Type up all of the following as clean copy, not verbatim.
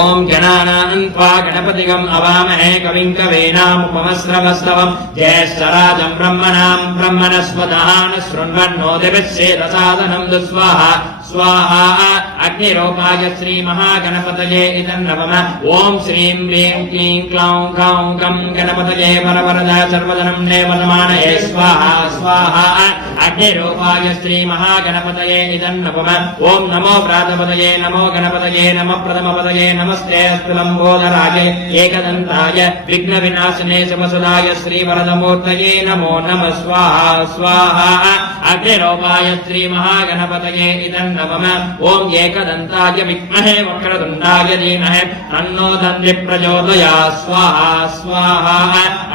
ओम गणानां त्वा गणपतिगम् अवामहे कविम् कवीनामुपमस्रवस्तवम् ज्येष्ठराजम् ब्रह्मणस्पतः न शृण्वन्नो दिविश्चेदसादनम् दुस्वाहा स्वाहा अग्निरूपाय श्री महागणपतये इदं नमः ओम श्रीं ह्रीं क्लीं क्लौं गौं गं गणपतये वरवरदा सर्वजनं नेवनमानये स्वाहा स्वाहा अग्निरूपाय श्री महागणपतये इदं नमः ओम नमो प्रातपतये नमो गणपतये नमः प्रथमपतये नमस्ते अस्तु लंबोदराय एकदन्ताय विघ्नविनाशिने समसुदाय श्रीवरदमूर्तये नमो नमः स्वाहा स्वाहा अग्निरूपाय श्री महागणपतये इदं नमः ओम एकदन्ताय विद्महे वक्रतुण्डाय धीमहि तन्नो दन्ति प्रचोदयात् स्वाहा स्वाहा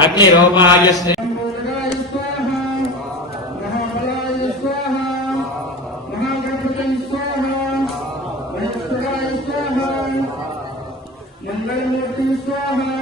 अग्निरूपाय श्री मंगलमूर्ति स्वाहा